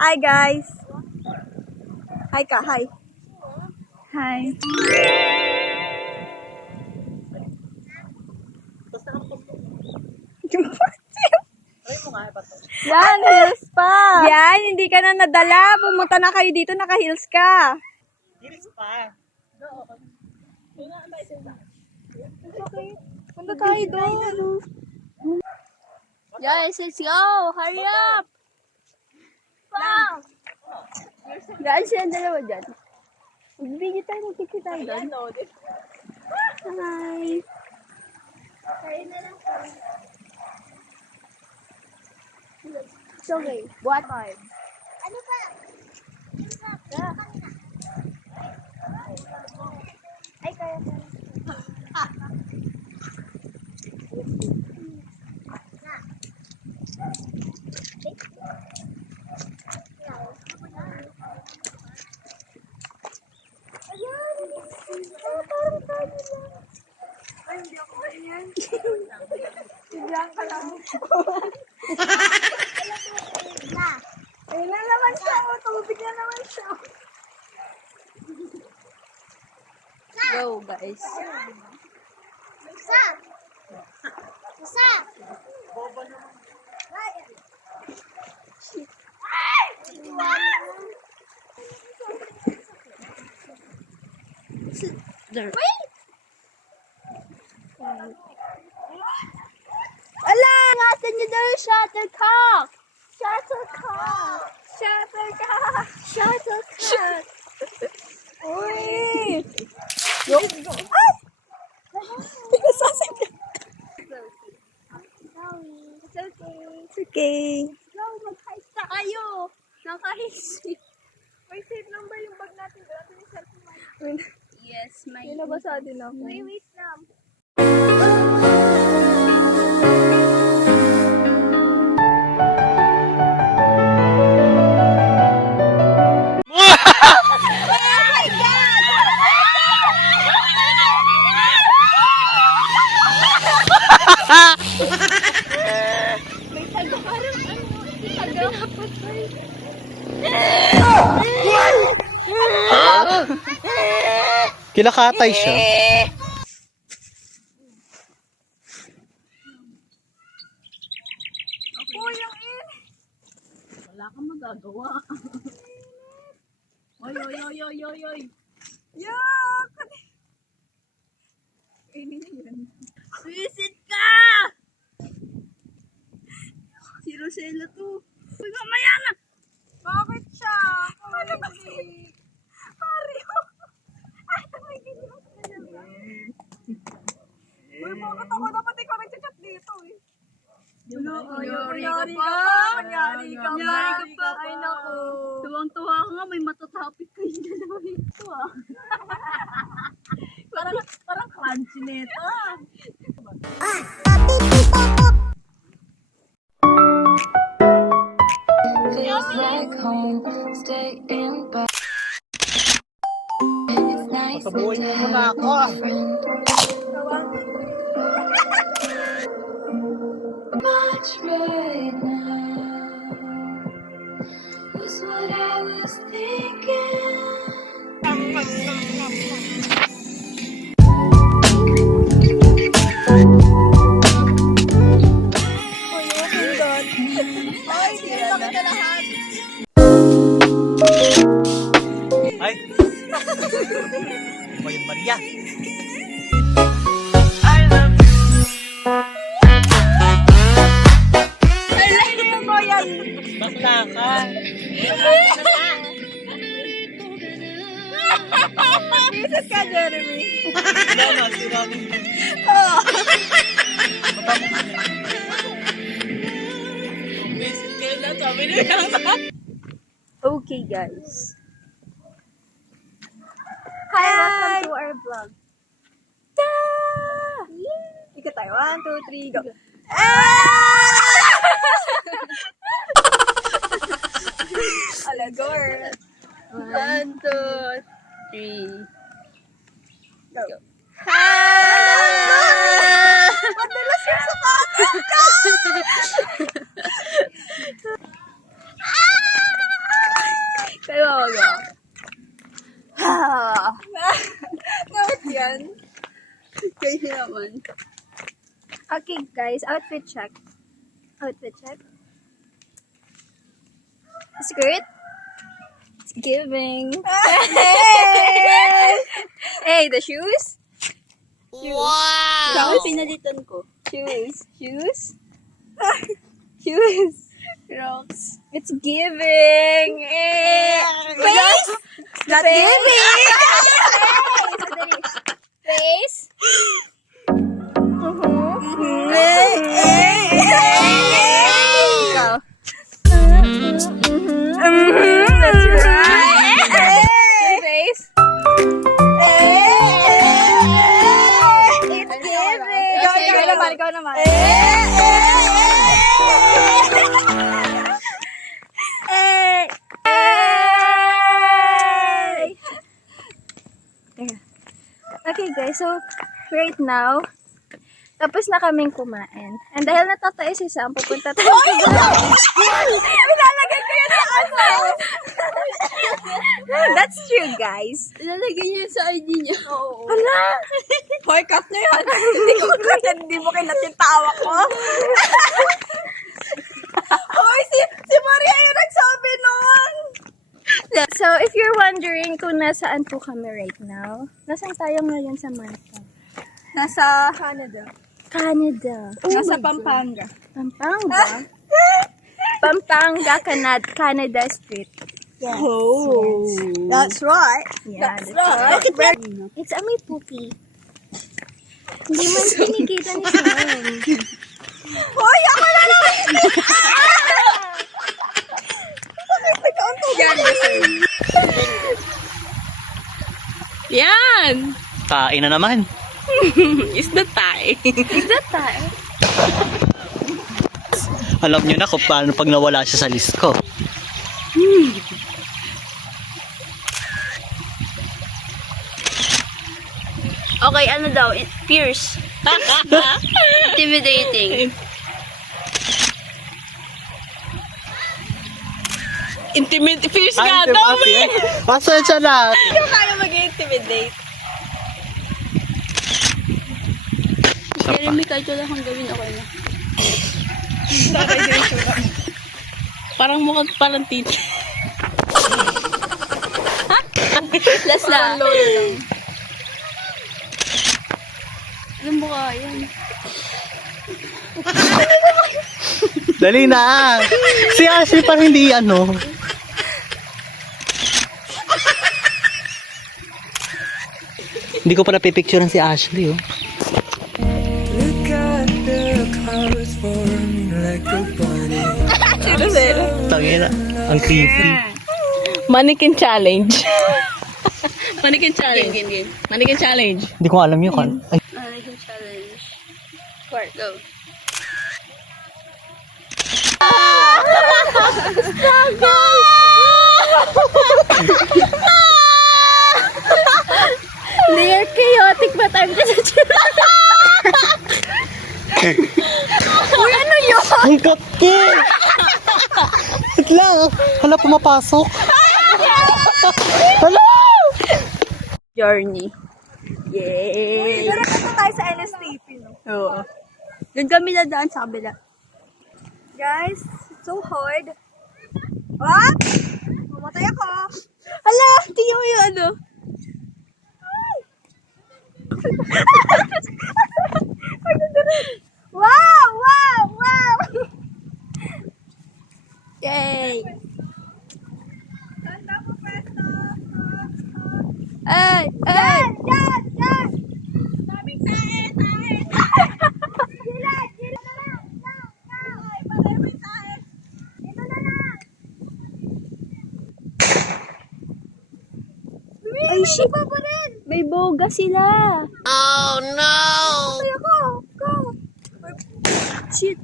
Hi guys. Hi ka, hi. Hi. Yan, heels pa. Yan, hindi ka na nadala. Pumunta na kayo dito, naka-heels ka. Heels pa. Punta tayo doon. Guys, let's go. Hurry up. Wow. Guys, yan dalawa dyan. Mag-video tayo, mag-picture tayo doon. Hi. It's okay. What time? Ano pa? Ay, kaya pa. Bigyan ka lang. Ayun na naman siya. Tubig na naman siya. Go, guys. Isa! Isa! There. Wait! Ala! Ingatan niyo daw yung shuttlecock! Shuttlecock! Shuttlecock! Shuttlecock! Uy! Let's go! Ay! Nasasagyan. It's okay. It's okay. Go, mag-hike na kayo. Nakahisip. May save number yung bag natin. Wala natin yung cellphone. Yes, may... Nabasa din ako. Wait lang. May taga parang ano, taga patay. Kilakatay siya. Uy, ang init. Wala kang magagawa. Oy, oy, oy, oy, oy, oy. Yuck! Kainin niya yan. Visit ka! Si Rosella to. Uy, mamaya na! Bakit siya? Ano ba si... Mario? Ay, may ganyan ka na. Uy, bakit ako dapat ikaw nagchat dito eh? Kunyari ka Kunyari ka pa. Ay, naku. Tuwang-tuwa ako nga, may matatapik kayo na naman ito ah. parang crunchy nito ah. Feels like home, staying by. It's nice Patabuhin to mo muna have ako. a friend. Much right now was what I was thinking. Uy, okay doon. Ay, hindi kami ka lahat. Ay! Ano ba yun, Maria? Ay, mo yan. Bakla ka! Visit ka, Jeremy. Wala na, si Robin. Oo. Visit kayo lang, sabi niya. Okay, guys. Hi, Hi! welcome to our vlog. Ta! Ika tayo. 1, 2, 3, go. Alagor. 1, 2, 3. Go. Hi! Madalas yung sapatos ko! Crazy naman. Okay, guys. Outfit check. Outfit check. Skirt. It's giving. Hey, the shoes. Wow! Shoes. Pinalitan ko. Shoes. Shoes. Shoes. Rocks. It's giving. Face. Not giving. Face. Go. That's right. Face. It's giving. Ikaw naman. Okay guys, so right now, tapos na kaming kumain. And dahil natatayo si Sam, pupunta tayo. Nilalagay ko yun sa aso! That's true, guys. Nilalagay niya sa ID niya. Oo. Hala! Hoy, cut na yun. Hindi ko cut yan. Hindi mo kinatitawa ko. Hoy, si Maria yung nagsabi nun. So, if you're wondering kung nasaan po kami right now, nasaan tayo ngayon sa Malta? Nasa Canada. Canada. Nasa Pampanga. Pampanga? Pampanga, Canada Street. Yes. Oh. That's right. Yeah, That's right. Look at that. It's a may puki. Hindi man kinikita ni Sam. Hoy, ako na lang! Yan! Kain na naman. Is that time? Alam nyo na kung paano pag nawala siya sa list ko. Okay, ano daw? Fierce. Intimidating. Fierce nga daw eh! Pasensya siya na. Hindi ko kaya mag-intimidate. Jeremy, kahit wala kang gawin, okay na. Parang mukhang parang titi. Last na. Alam mo ka, yan. Dali na. Si Ashley parang hindi ano. Hindi ko pala pipicturean si Ashley, oh. Tangina, ang creepy. Mannequin challenge. Mannequin challenge. Mannequin challenge. Hindi ko alam yun. Ay, Mannequin challenge. Court, go. They're chaotic but I'm just Uy, ano yun? ang kati! Wait lang. Hala, pumapasok. Hala! Journey. Yay! Pero ito tayo sa NSTP, no? Oo. Doon kami nadaan sa kabila. Guys, it's so hard. What? Mamatay ako. Hala! Tingnan mo yung ano. Wow! Wow! Wow! Yay! Ganda po, pesto. Ay! Ay! Yan! Yan! Daming tae! Tae! Gila! Gila na lang! Ay, patay mo yung tae! Ito na lang! Ay, shit! Pa rin! May boga sila! Ay, ako! Go! Shit!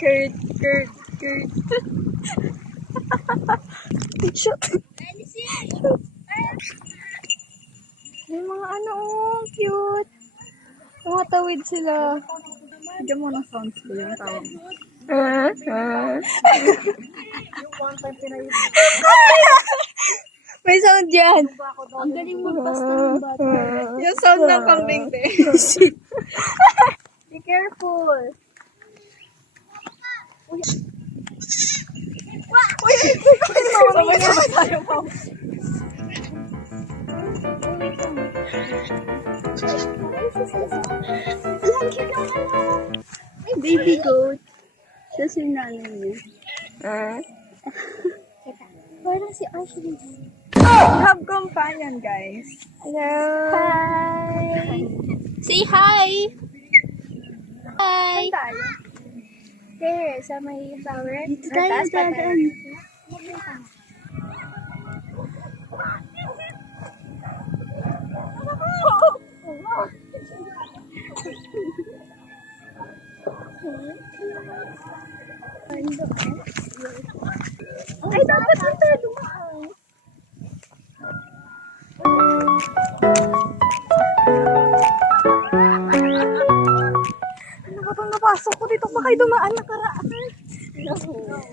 Scared, scared. Shoot! May mga ano, oh, cute. Tumatawid sila. Diyan mo ng sounds ko yung tawag. May sound yan. Ang galing magpasta ng bata. Yung sound ng kambing din. Be careful. Sabay-sabay tayo pa. Baby goat. Siya si nanay niya. Parang si Ashley. We have companion, guys. Hello. Hi! Say hi! Hi! Saan tayo? There, sa may flower. Dito tayo, dadaan. Ay, dapat na tayo dumaan. Ano ba itong napasok ko dito? Pa kayo dumaan nakaraan.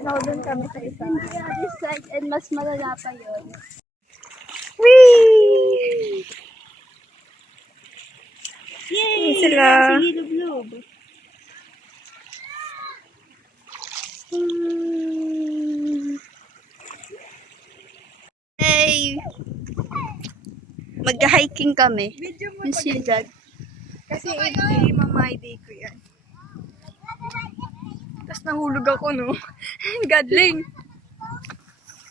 No, doon kami sa isa. On the other side, and mas malala pa yun. Whee! Yay! Sila. Si Lublob. Hey! Mag-hiking kami. Video mo Yung sila. kasi i-mamay-day ko yan. Tapos nahulog ako, no? Gadling!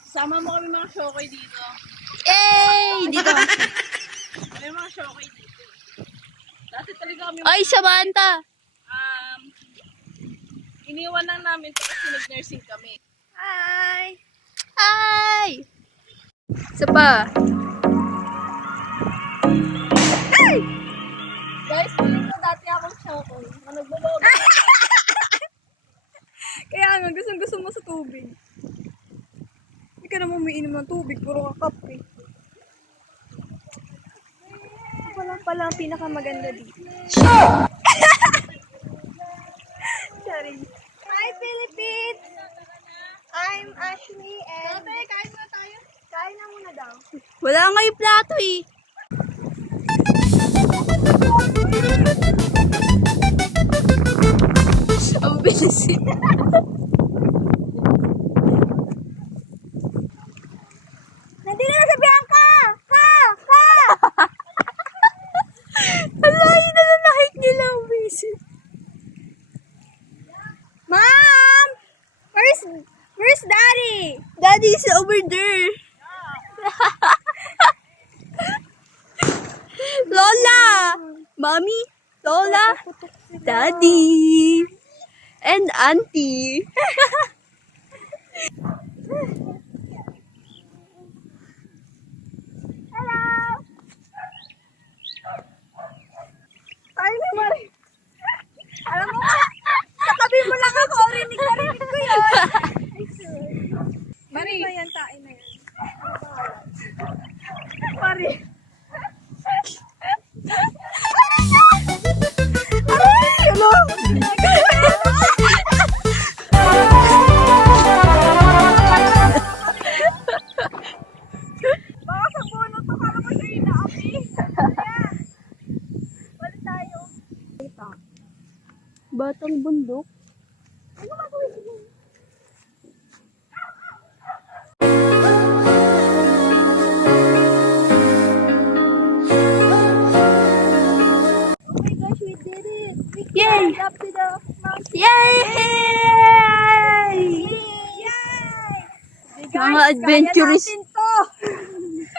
Sama mo kami mga shokoy dito. Yay! Dito. May mga shokoy dito. Dati talaga kami, Ay, Samantha! iniwan lang namin ito kasi nag-nursing kami. Hi! Hi! Isa pa. Guys, feeling ko dati akong shokoy. Nagbabago. Kaya nga, gusto mo sa tubig. Hindi ka naman umiinom ng tubig, puro kakape. Ako lang pala ang pinakamaganda dito. Sorry. Hi, Philippines! I'm Ashley and... kain na tayo. Kain na muna daw. Wala nga yung plato eh. Ang bilis eh. Nandito na si Bianca! Ha! Ha! Alayin na nanahit nila ang visit. Mom! Where's Daddy? Daddy's over there. Lola! Mommy? Lola? Daddy? And Auntie? Hello! Tayo na, Mari. Alam mo ka, katabi mo lang ako. Rinig ko yun. Mari. Ano ba yan? Tain na yan. Mari. Aray! Ano? Baka sa puno to, kala mo siya inaapi. Ayan. Balik tayo. Batang bundok? Ano gagawin mo? Oh my gosh, we did it! We Yay! climbed up to the mountain! Yay! Yay! Mga adventurous. Kaya natin to!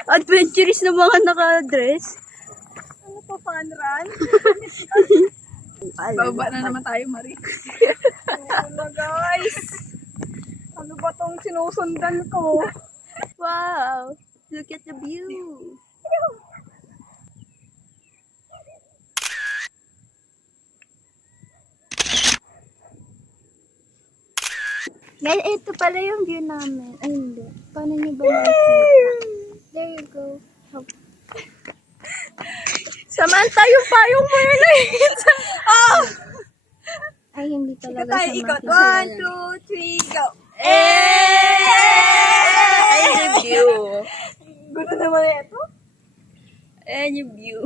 Adventurous na mga naka-dress. Ano to, fun run? Baba na naman tayo, Marie. Ano guys? Ano ba tong sinusundan ko? Wow! Look at the view. Guys, ito pala yung view namin. Ay, hindi. Paano nyo ba nakikita? There you go. Samantha, yung payong mo yun eh. Oh! Ay, hindi talaga Tayo siya ikot. makikita. 1, 2, 3, go! Ay, the view. Gusto naman ito. Ayan yung view.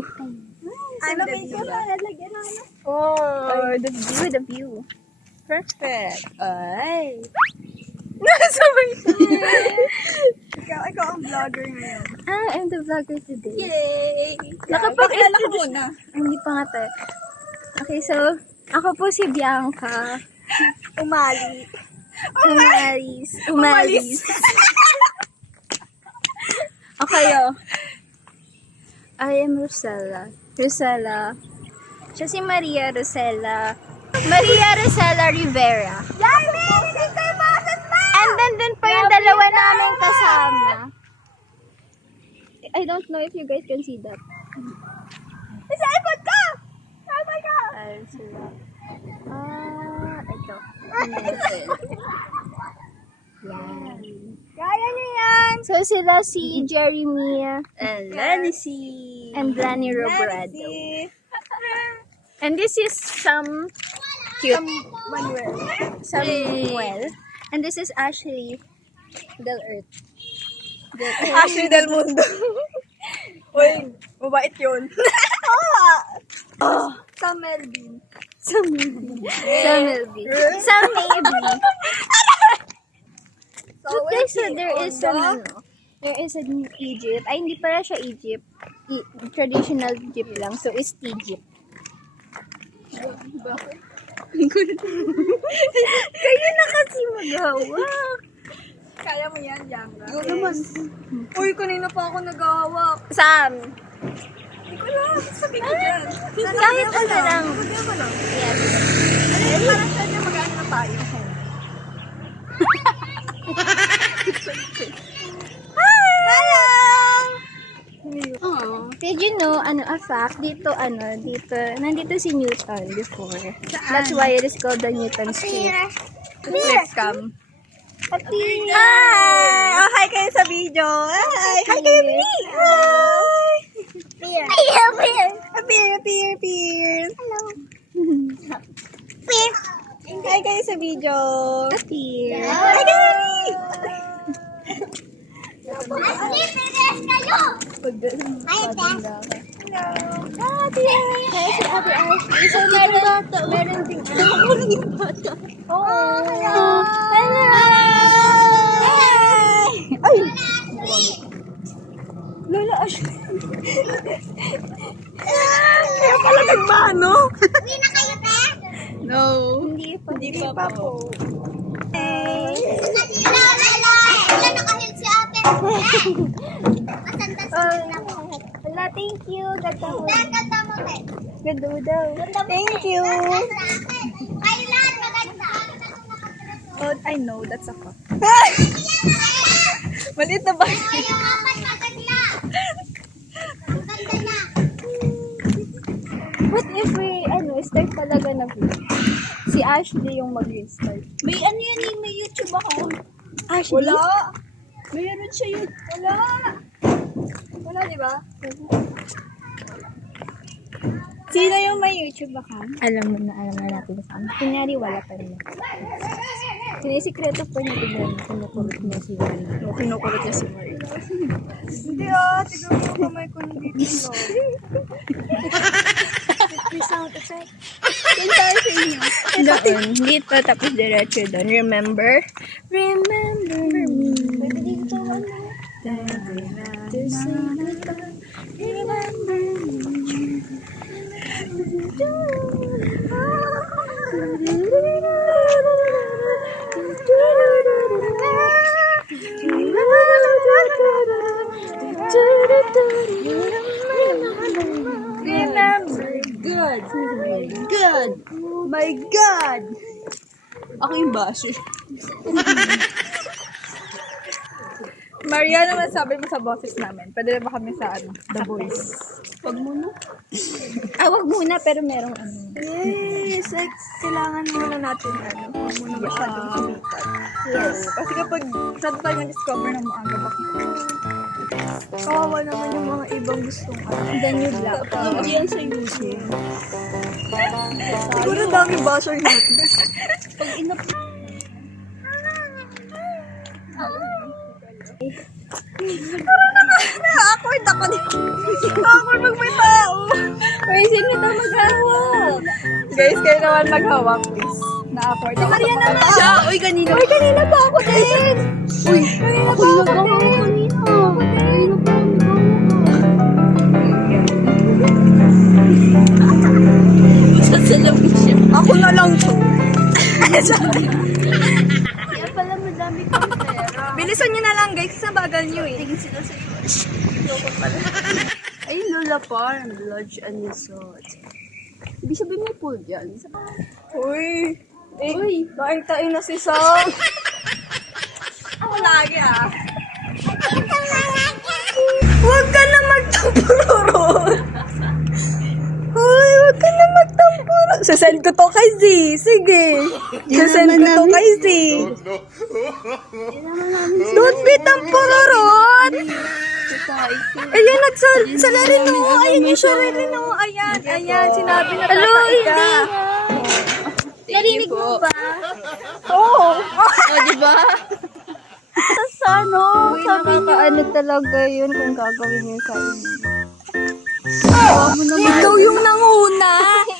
Ano may lalagyan na ano? Oh, the view. Perfect. Ay. Nasabay tayo. Ikaw ang vlogger ngayon. I'm the vlogger today. Yay! Nakapag-kilala ka muna. Hindi pa nga tayo. Okay, so, ako po si Bianca. Umali. Umalis. Okay, I am Rosella. Siya si Maria Rosella. Maria Rosella Rivera. Yay! Hindi kayo boses pa! And then dun pa yung dalawa namin kasama. I don't know if you guys can see that. Isa ikot ka! Oh my God! Ayun sila. Ito. Kaya niyo yan! So sila si Jeremy And Lenny and Lani Robrado. Nancy. And this is some cute Manuel. Samuel. And this is Ashley Del Earth. Ashley Del Mundo. Uy, mabait yun. Sa Melvin. Sam Maybe. But guys, so there is an Egypt. Ay, hindi pala siya Egypt. Traditional Egypt lang. So, it's Egypt. Kayo na kasi maghawak. Kaya mo yan, Bianca. Go naman. Uy, kanina pa ako nag-hawak. Sam! Hindi ko lang. Sabi ko dyan. Kahit ano lang. Sabihan ko lang. Yes. Parang saan niya mag-ano na tayo. Hello! Did you know, a fact, dito, nandito si Newton before. That's why it is called the Newton Street. Let's come. Hi! Hi! Oh, hi kayo sa video. Hi! Hi kayo, Bini! Hi! Peer! Hello! Peer! Hi kayo sa video. Here. Hi kayo, Bini! Hi, si Ate Ashley. So, meron din. Oh, hello! Hello! Ay! Lola Ashley. Kaya pala nagmano. Hindi na kayo, te? No. Hindi pa. Hindi pa po. Wala nakahil si ate. Matanda sa Wala, thank you. Ganda mo. Ganda mo, te. Ganda mo daw. Thank you. Kailan maganda? Oh, I know, that's a fact. Maliit na ba? Ayaw apat maganda. Ganda na. What if we, start talaga na vlog? Si Ashley yung mag-start. May ano yan eh, may YouTube account. Ashley? Wala. Mayroon siya yun. Wala. Wala, di ba? Sino yung may YouTube account? Alam na natin saan. Kunyari, wala pa rin. Sinisikreto po niya tignan. Kinukulot niya si Wala. O, kinukulot niya si Marie. Hindi ah, tignan mo kamay ko nandito. May sound effect. Yung tayo sa inyo. Doon. Dito, tapos diretso doon. Remember me. Pwede dito ano? Remember me. Remember. Good. Good. My God. Ako yung basher. Maria, naman sabi mo sa bosses namin. Pwede ba kami sa The Voice? Wag mo na. Wag muna, pero merong Yes, like, kailangan muna natin huwag muna masyadong sumikat. Yes. Kasi kapag saan tayo na-discover na maaga ba? Kawawa naman yung mga ibang gustong The new black. Hindi yan sa YouTube. Siguro dami basher natin. Pag inap... Tara na! awkward ako dito. Awkward pag may tao. Uy, sino ito maghawak? Guys, kayo naman maghawak, please. Na-awkward ako. Maria naman. Siya, uy, kanina. Uy, kanina pa ako din. Uy, kanina pa ako din. Ako na lang to. Kaya pala madami kang pera. Bilisan nyo na lang guys, sa bagal nyo eh. Tingin sila sa iyo. Ay, Lola Farm, Lodge and Resort. Ibig sabihin may pool dyan. Uy, kain-tain na si Sam. Ako lagi ah. Huwag ka na magtampuro. Uy, huwag ka na magtampuro. Sasend ko to kay Z. Sige. Sasend ko to kay Z. Don't be tampuroron. Ayan, nagsalarin mo. Ayan yung sarili mo. Ayan, sinabi na tatay ka. Narinig mo ba? Oo. O, diba? Ano? Sabi niyo, ano talaga yun kung gagawin niyo sa inyo. Ikaw yung nanguna.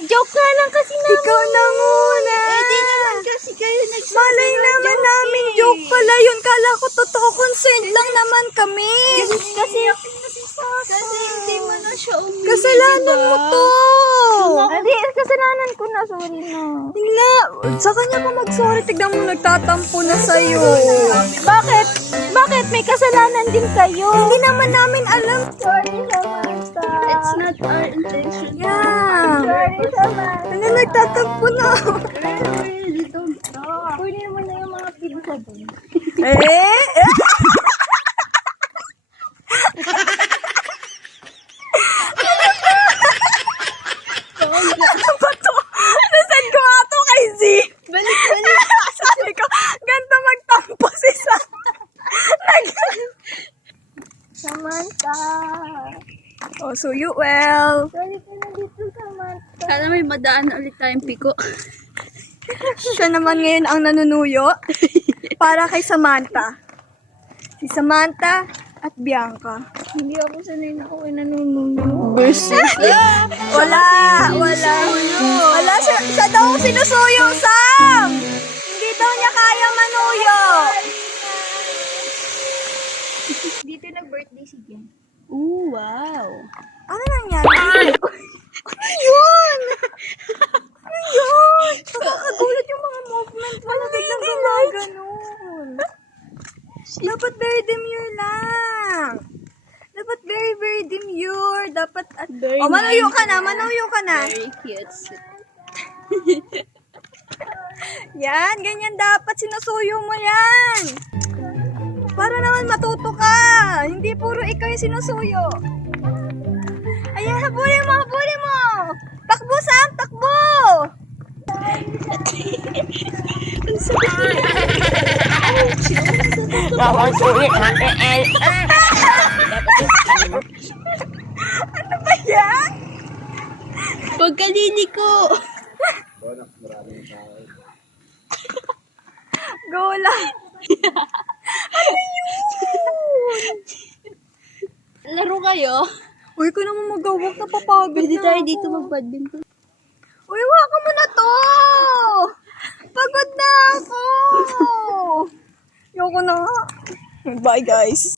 Joke nga lang kasi na. Ikaw nanguna. Di naman kasi kayo nagsabi. Malay naman namin joke pala yun. Kala ko totoo, concerned lang naman kami. Kasi hindi mo na siya umilig. Kasalanan mo to. Hindi, kasalanan ko na. Sorry na. Tingla, sa kanya pa mag-sorry. Tignan mo, nagtatampo na sa'yo. Bakit? Bakit? May kasalanan din kayo. Hindi naman namin alam. Sorry, Samantha. It's not our intention. Yeah. Sorry, Samantha. Ano, nagtatampo na. Really don't talk. Kunin mo na yung mga pizza doon. Eh? Ano ba to? Nasend ko nga to kay Z. Balik. Sabi ko, ganito magtampo si Sam. Samantha. Oh, so you well. Sorry ka na dito, Samantha. Sana may madaan na ulit tayong piko. Siya naman ngayon ang nanunuyo para kay Samantha. Si Samantha at Bianca. Hindi ako sanay na ako nanunuyo. Wala. Wala. Siya daw sinusuyo, Sam. Hindi daw niya kaya manuyo. Dito nag-birthday si Jen. Ooh, wow. Ano nangyari? Ano yun? Nakakagulat yung mga movement. Wala biglang gumaganon. Dapat very demure lang. Dapat very, very demure. Dapat, manuyo ka na. Very cute. Yan, ganyan dapat. Sinusuyo mo yan. Para naman matuto ka. Hindi puro ikaw yung sinusuyo. Ayan, habulin mo. Takbo, Sam, takbo. Ano ba yan? Pagkalini ko. Go lang. Laro kayo? Uy, ko naman magawak na papagod Pwede na tayo ako. dito mag-badminton. Uy, waka mo na to! Pagod na ako! Yoko na nga. Bye, guys.